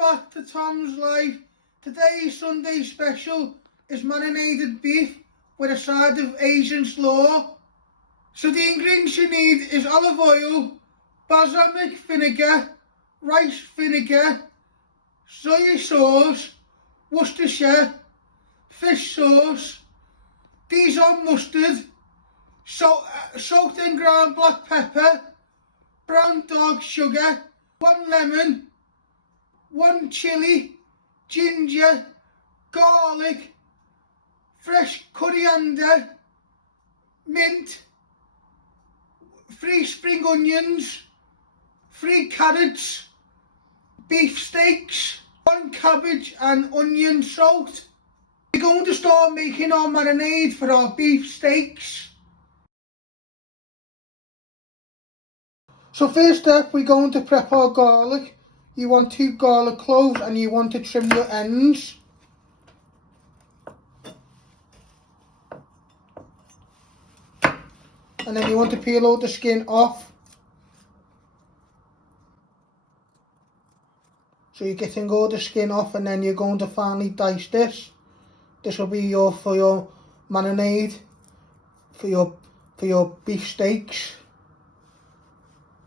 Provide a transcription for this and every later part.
back to Tom's Life. Today's Sunday special is marinated beef with a side of Asian slaw. So the ingredients you need is olive oil, balsamic vinegar, rice vinegar, soya sauce, Worcestershire, fish sauce, Dijon mustard, salt and ground black pepper, brown dog sugar, 1 lemon, 1 chilli, ginger, garlic, fresh coriander, mint, 3 spring onions, 3 carrots, beef steaks, 1 cabbage and onion salt. We're going to start making our marinade for our beef steaks. So first up, we're going to prep our garlic. You want 2 garlic cloves and you want to trim your ends. And then you want to peel all the skin off. So you're getting all the skin off, and then you're going to finely dice this. This will be for your marinade, for your beef steaks.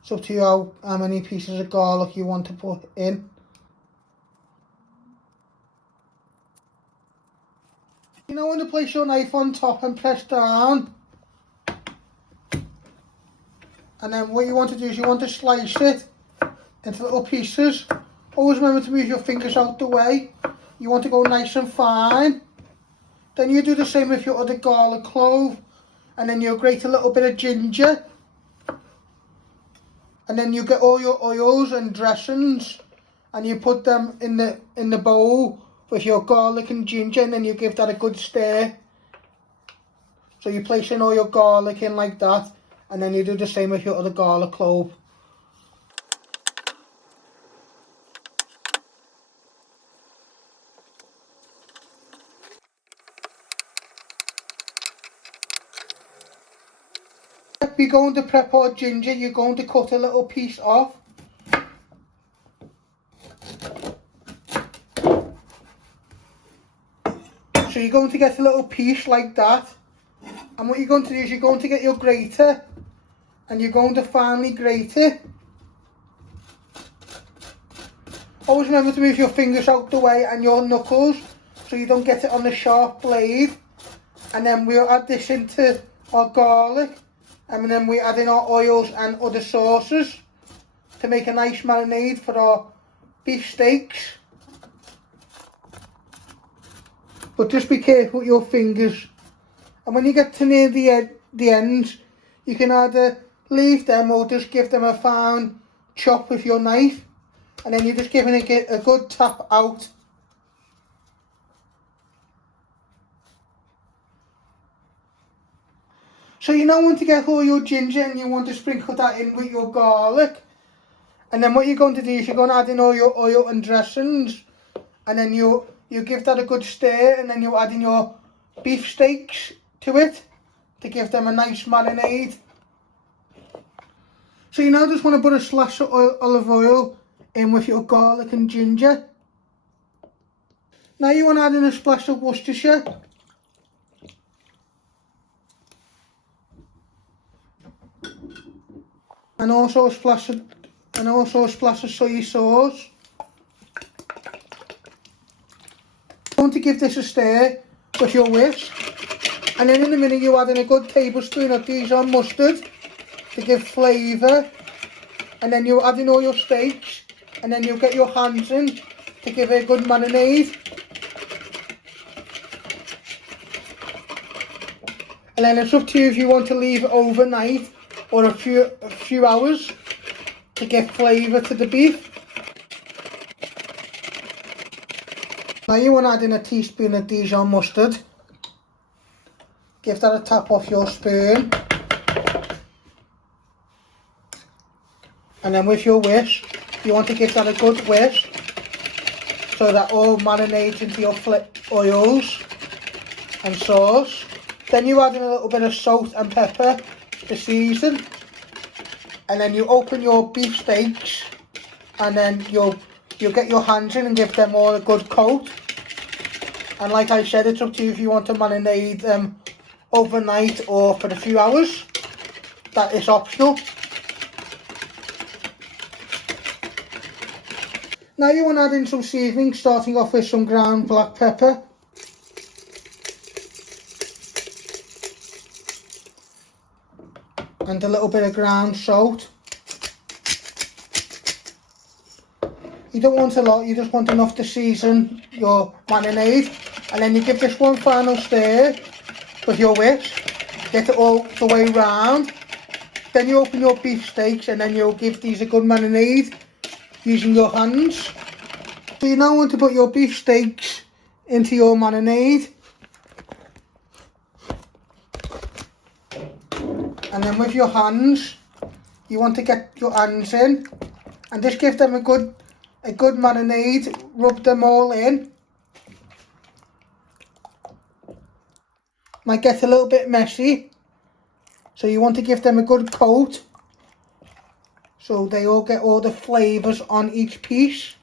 It's up to you how many pieces of garlic you want to put in. You know when to place your knife on top and press down. And then what you want to do is you want to slice it into little pieces. Always remember to move your fingers out the way. You want to go nice and fine. Then you do the same with your other garlic clove. And then you grate a little bit of ginger. And then you get all your oils and dressings. And you put them in the bowl with your garlic and ginger. And then you give that a good stir. So you're placing all your garlic in like that. And then you do the same with your other garlic clove. If you're going to prep our ginger, you're going to cut a little piece off. So you're going to get a little piece like that. And what you're going to do is you're going to get your grater. And you're going to finely grate it. Always remember to move your fingers out the way and your knuckles so you don't get it on the sharp blade. And then we'll add this into our garlic. And then we add in our oils and other sauces to make a nice marinade for our beef steaks. But just be careful with your fingers. And when you get to near the ends, you can either leave them or just give them a fine chop with your knife. And then you're just giving it a good tap out. So you now want to get all your ginger and you want to sprinkle that in with your garlic. And then what you're going to do is you're going to add in all your oil and dressings. And then you give that a good stir, and then you add in your beef steaks to it to give them a nice marinade. So you now just want to put a splash of olive oil in with your garlic and ginger. Now you want to add in a splash of Worcestershire. And also a splash of soy sauce. You want to give this a stir with your whisk. And then in a minute you add in a good tablespoon of Dijon mustard to give flavour. And then you add in all your steaks. And then you'll get your hands in to give it a good marinade. And then it's up to you if you want to leave it overnight or a few hours to give flavour to the beef. Now you want to add in a teaspoon of Dijon mustard. Give that a tap off your spoon. And then with your whisk, you want to give that a good whisk so that all marinates into your oils and sauce. Then you add in a little bit of salt and pepper to season. And then you open your beef steaks and then you you'll get your hands in and give them all a good coat. And like I said, it's up to you if you want to marinate them overnight or for a few hours. That is optional. Now you want to add in some seasoning, starting off with some ground black pepper. And a little bit of ground salt. You don't want a lot, you just want enough to season your marinade. And then you give this one final stir with your whisk. Get it all the way round. Then you open your beef steaks and then you'll give these a good marinade using your hands. So you now want to put your beef steaks into your marinade. And then with your hands, you want to get your hands in and just give them a good marinade, rub them all in. Might get a little bit messy, so you want to give them a good coat so they all get all the flavours on each piece.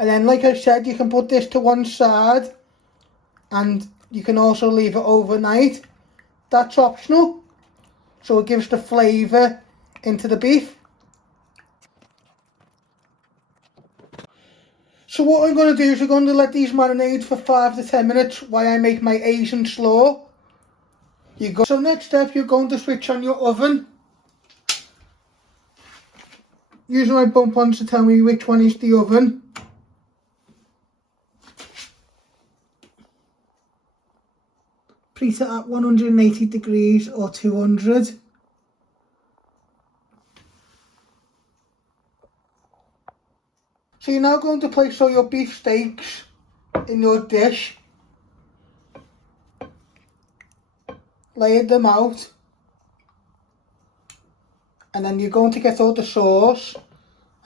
And then like I said, you can put this to one side and you can also leave it overnight. That's optional. So it gives the flavour into the beef. So what I'm going to do is we're going to let these marinate for 5 to 10 minutes while I make my Asian slaw. So next step, you're going to switch on your oven. Using my bump ons to tell me which one is the oven. Preset at 180 degrees or 200. So you're now going to place all your beef steaks in your dish. Lay them out. And then you're going to get all the sauce.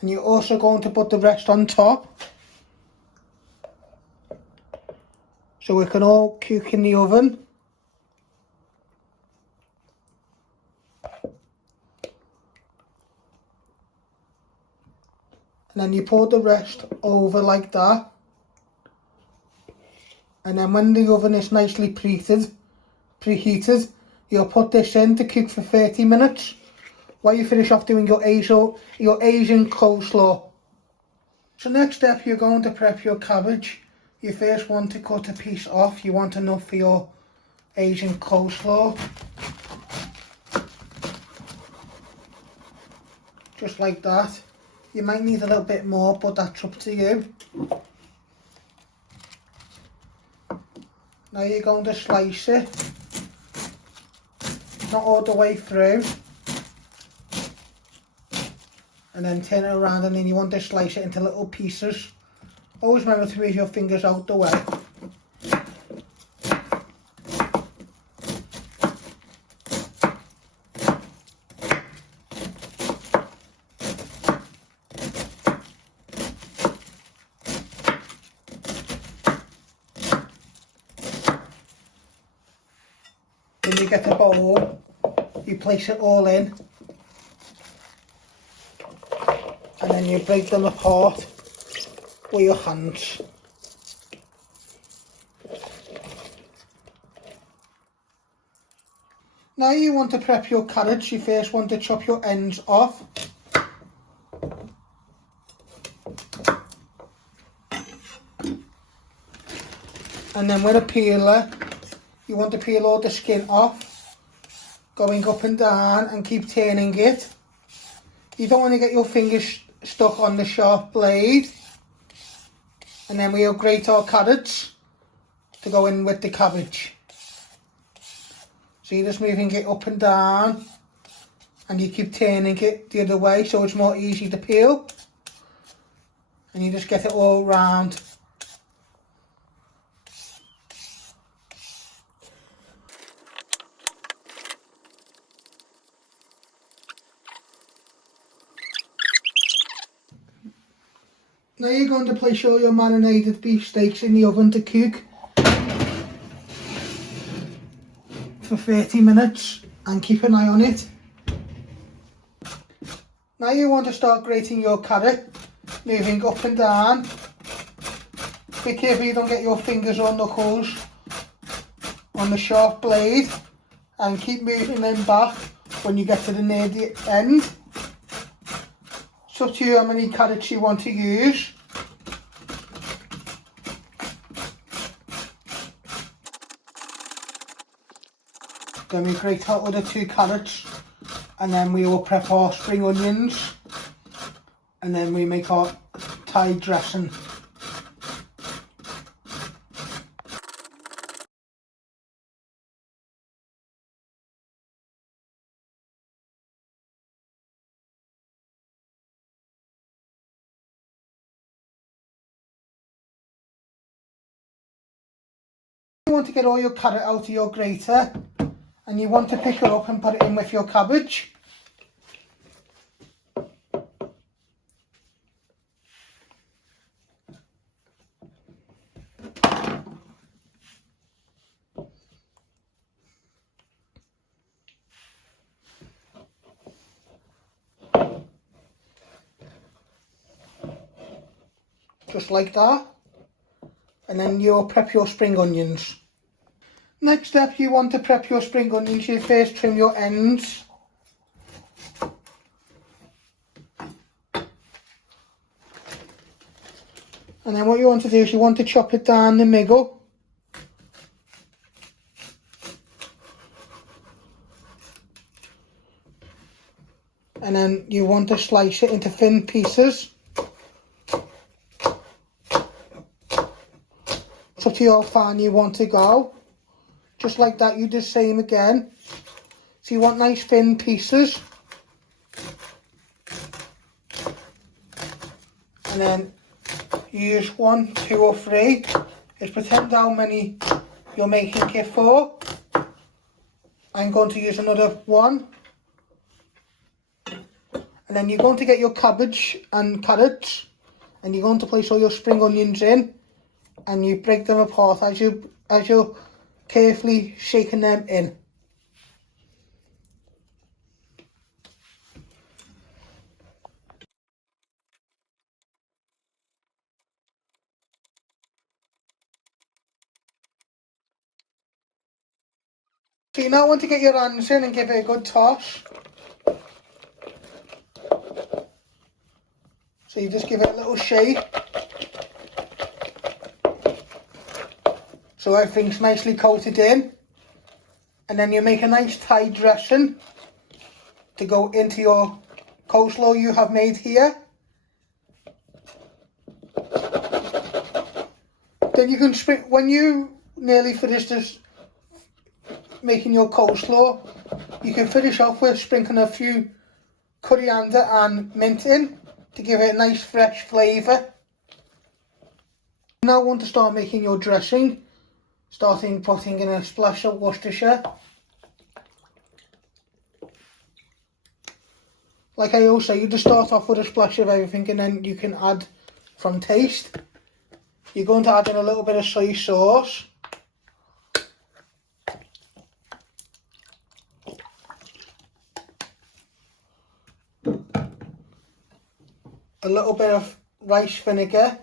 And you're also going to put the rest on top. So it can all cook in the oven. And then you pour the rest over like that. And then when the oven is nicely preheated, you'll put this in to cook for 30 minutes while you finish off doing your Asian coleslaw. So next step, you're going to prep your cabbage. You first want to cut a piece off. You want enough for your Asian coleslaw. Just like that. You might need a little bit more, but that's up to you. Now you're going to slice it. Not all the way through. And then turn it around, and then you want to slice it into little pieces. Always remember to move your fingers out the way. When you get a bowl, you place it all in, and then you break them apart with your hands. Now you want to prep your carrots. You first want to chop your ends off. And then with a peeler, you want to peel all the skin off, going up and down, and keep turning it. You don't want to get your fingers stuck on the sharp blade. And then we'll grate our carrots to go in with the cabbage. So you're just moving it up and down, and you keep turning it the other way so it's more easy to peel. And you just get it all round. Now you're going to place all your marinated beef steaks in the oven to cook for 30 minutes and keep an eye on it. Now you want to start grating your carrot. moving up and down. Be careful you don't get your fingers or knuckles on the sharp blade, and keep moving them back when you get to the near the end. It's up to you how many carrots you want to use. Then we grate out the 2 carrots, and then we will prep our spring onions, and then we make our Thai dressing. You want to get all your carrot out of your grater, and you want to pick it up and put it in with your cabbage. Just like that. And then you'll prep your spring onions. Next step, you want to prep your spring onions. You first trim your ends. And then what you want to do is you want to chop it down the middle. And then you want to slice it into thin pieces. It's up to you how far you want to go. Just like that, you do the same again. So you want nice thin pieces. And then you use 1, 2 or 3. Just pretend how many you're making it for. I'm going to use another 1. And then you're going to get your cabbage and carrots, and you're going to place all your spring onions in, and you break them apart as you're carefully shaking them in. So you now want to get your hands in and give it a good toss. So you just give it a little shake, so everything's nicely coated in. And then you make a nice Thai dressing to go into your coleslaw you have made here. Then you can when you nearly finish this making your coleslaw, you can finish off with sprinkling a few coriander and mint in to give it a nice fresh flavour. You now want to start making your dressing, putting in a splash of Worcestershire. Like I always say, you just start off with a splash of everything, and then you can add from taste. You're going to add in a little bit of soy sauce. A little bit of rice vinegar.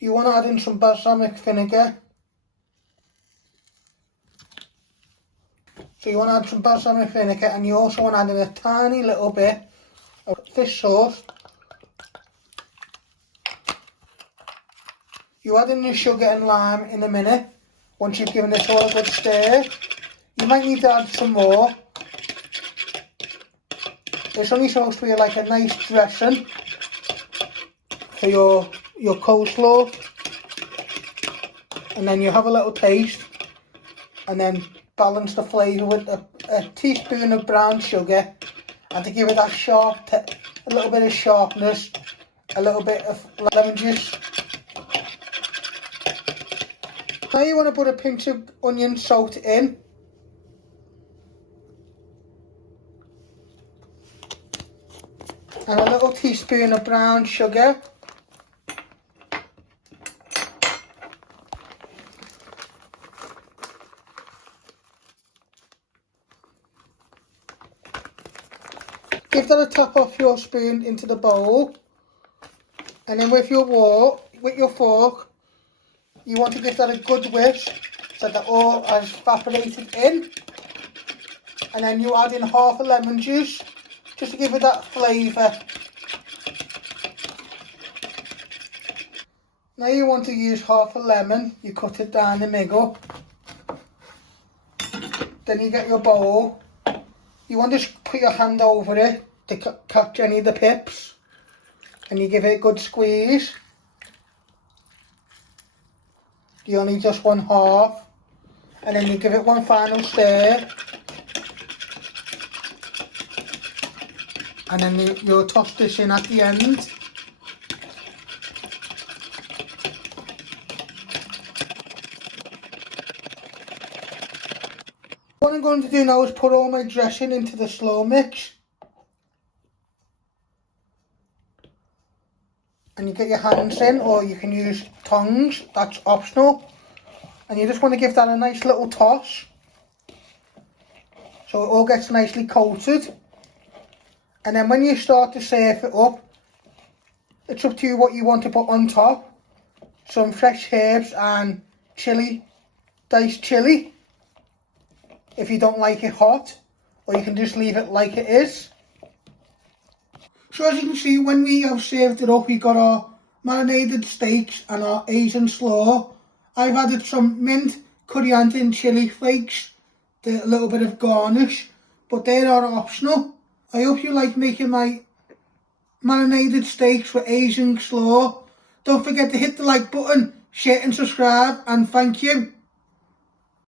You want to add in some balsamic vinegar. So you want to add some balsamic vinegar, and you also want to add in a tiny little bit of fish sauce. You add in your sugar and lime in a minute, once you've given this all a good stir. You might need to add some more. It's only supposed to be like a nice dressing for your coleslaw. And then you have a little taste, and then balance the flavour with a teaspoon of brown sugar, and to give it that a little bit of sharpness, a little bit of lemon juice. Now you want to put a pinch of onion salt in. And a little teaspoon of brown sugar. Give that a tap off your spoon into the bowl. And then with your fork, you want to give that a good whisk so that all has evaporated in. And then you add in half a lemon juice just to give it that flavour. Now you want to use half a lemon, you cut it down the middle. Then you get your bowl. You want to put your hand over it to catch any of the pips. And you give it a good squeeze. You only just one half. And then you give it one final stir. And then you'll toss this in at the end. What I'm going to do now is put all my dressing into the Slaw mix. And you get your hands in, or you can use tongs, that's optional. And you just want to give that a nice little toss, so it all gets nicely coated. And then when you start to serve it up, it's up to you what you want to put on top. Some fresh herbs and chilli, diced chilli, if you don't like it hot, or you can just leave it like it is. So as you can see, when we have served it up, we've got our marinated steaks and our Asian slaw. I've added some mint, coriander and chilli flakes, a little bit of garnish, but they are optional. I hope you like making my marinated steaks with Asian slaw. Don't forget to hit the like button, share and subscribe, and thank you.